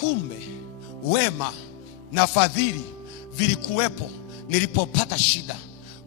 Kumbe wema na fadhili vilikuwepo nilipopata shida.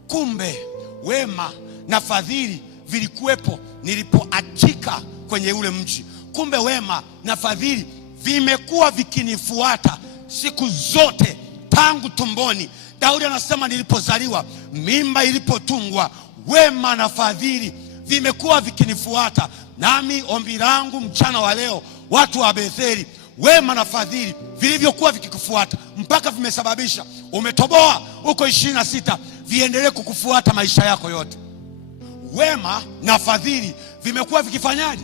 Kumbe wema na fadhili vilikuwepo nilipoachika kwenye ule mji. Kumbe wema na fadhili vimekuwa vikinifuata siku zote tangu tumboni. Daudi anasema nilipozaliwa, mimba ilipotungwa, wema na fadhili vimekuwa vikinifuata. Nami ombi langu mchana wa leo, watu wa Betheli, wema na fadhili vilivyokuwa vikikufuata mpaka vimesababisha umetoboa uko 26, viendelee kukufuata maisha yako yote. Wema na fadhili vimekuwa vikifanyaje?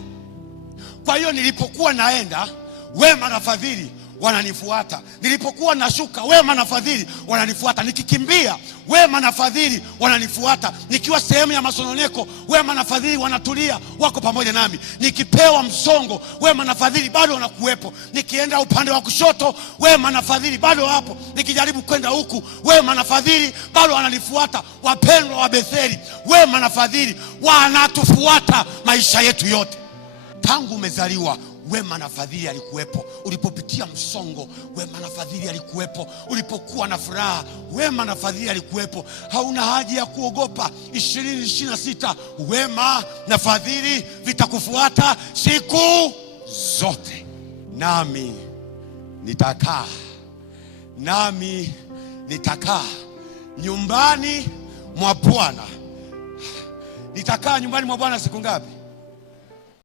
Kwa hiyo nilipokuwa naenda, wema na fadhili wananifuata. Nilipokuwa nashuka, wema na fadhili wananifuata. Nikikimbia, wema na fadhili wananifuata. Nikiwa sehemu ya masononeko, wema na fadhili wanatulia, wako pamoja nami. Nikipewa msongo, wema na fadhili bado wanakuwepo. Nikienda upande wa kushoto, wema na fadhili bado hapo. Nikijaribu kwenda huku, wema na fadhili bado wananifuata. Wapendwa wa Betheli, wema na fadhili wanatufuata maisha yetu yote. Tangu umezaliwa, wema na fadhili alikuwepo. Ulipopitia msongo, wema na fadhili alikuwepo. Ulipokuwa na furaha, wema na fadhili alikuwepo. Hauna haja ya kuogopa. 2026, wema na fadhili vitakufuata siku zote. Nami nitakaa nyumbani mwa Bwana. Nitakaa nyumbani mwa Bwana siku ngapi?